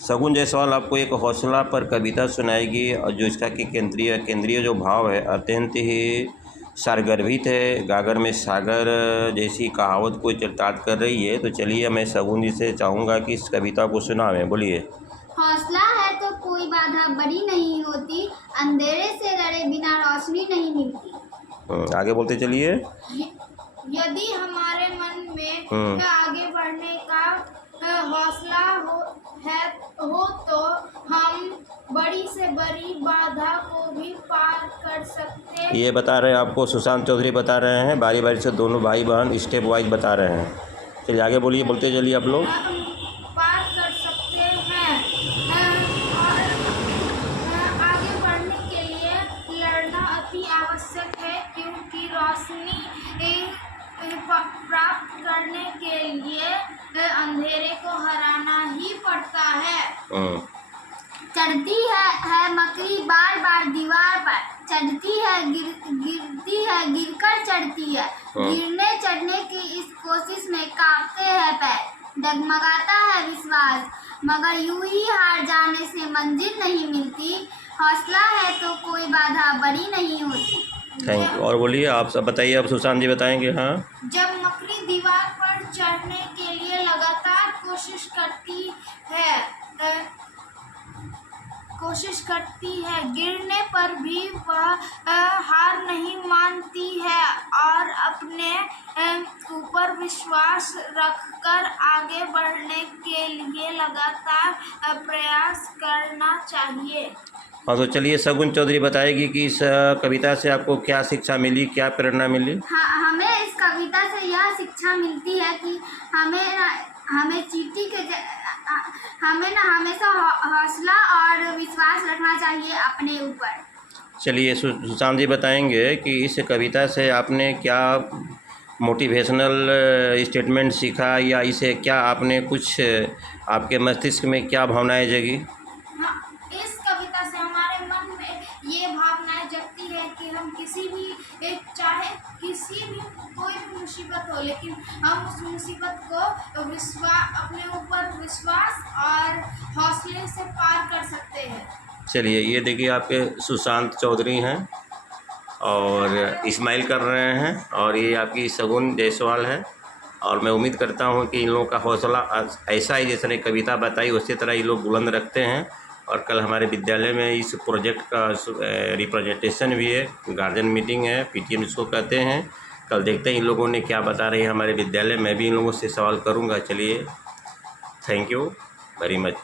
शगुन जायसवाल आपको एक हौसला पर कविता सुनाएगी और जो इसका कि केंद्रीय जो भाव है अत्यंत ही सारगर्भित है। गागर में सागर जैसी कहावत को चरितार्थ कर रही है। तो चलिए मैं शगुन जी से चाहूँगा कि इस कविता को सुनावें। बोलिए। हौसला है तो कोई बाधा बड़ी नहीं होती, अंधेरे से लड़े बिना रोशनी नहीं मिलती। आगे बोलते चलिए। यदि हमारे मन में आगे बढ़ने का हौसला हो तो हम बड़ी से बड़ी बाधा को भी पार कर सकते हैं। ये बता रहे हैं आपको सुशांत चौधरी बता रहे हैं। बारी बारी से दोनों भाई बहन स्टेप वाइज बता रहे हैं। चलिए आगे बोलिए, बोलते चलिए आप लोग। पार कर सकते हैं और आगे बढ़ने के लिए लड़ना अति आवश्यक है, क्योंकि रोशनी प्राप्त करने के लिए अंधेरे को हराना ही पड़ता है। चढ़ती है मकड़ी बार बार दीवार पर, चढ़ती है गिरती है गिरकर चढ़ती है। गिरने चढ़ने की इस कोशिश में कांपते हैं पैर, डगमगाता है विश्वास, मगर यूं ही हार जाने से मंजिल नहीं मिलती। हौसला है तो कोई बाधा बड़ी नहीं होती। Thank you. और बोलिए, आप सब बताइए। अब सुशांत जी बताएंगे। हाँ, जब मकड़ी दीवार पर चढ़ने के लिए लगातार कोशिश करती है, गिरने पर भी वह हार नहीं मानती है और अपने ऊपर विश्वास रखकर आगे बढ़ने के लिए लगातार प्रयास करना चाहिए। हाँ, तो चलिए शगुन चौधरी बताएगी कि इस कविता से आपको क्या शिक्षा मिली, क्या प्रेरणा मिली। हाँ, हमें इस कविता से यह शिक्षा मिलती है कि हमें चींटी के हमें हमेशा हौसला और विश्वास रखना चाहिए अपने ऊपर। चलिए सुशांत जी बताएंगे कि इस कविता से आपने क्या मोटिवेशनल स्टेटमेंट सीखा, या इसे क्या आपने कुछ आपके मस्तिष्क में क्या भावनाएं जगी। हाँ, इस कविता से हमारे मन में ये भावनाएं जगती है कि हम किसी भी चाहे किसी भी कोई भी मुसीबत हो, लेकिन हम उस मुसीबत को अपने ऊपर विश्वास और हौसले से पार कर सकते हैं। चलिए, ये देखिए आपके सुशांत चौधरी हैं और इस्माइल कर रहे हैं, और ये आपकी शगुन जायसवाल है। और मैं उम्मीद करता हूँ कि इन लोगों का हौसला ऐसा ही जैसे कविता बताई उसी तरह ये लोग बुलंद रखते हैं। और कल हमारे विद्यालय में इस प्रोजेक्ट का रिप्रेजेंटेशन भी है, गार्जियन मीटिंग है, पीटीएम इसको कहते हैं। कल देखते हैं इन लोगों ने क्या बता रहे हैं हमारे विद्यालय। मैं भी इन लोगों से सवाल करूँगा। चलिए, थैंक यू वेरी मच।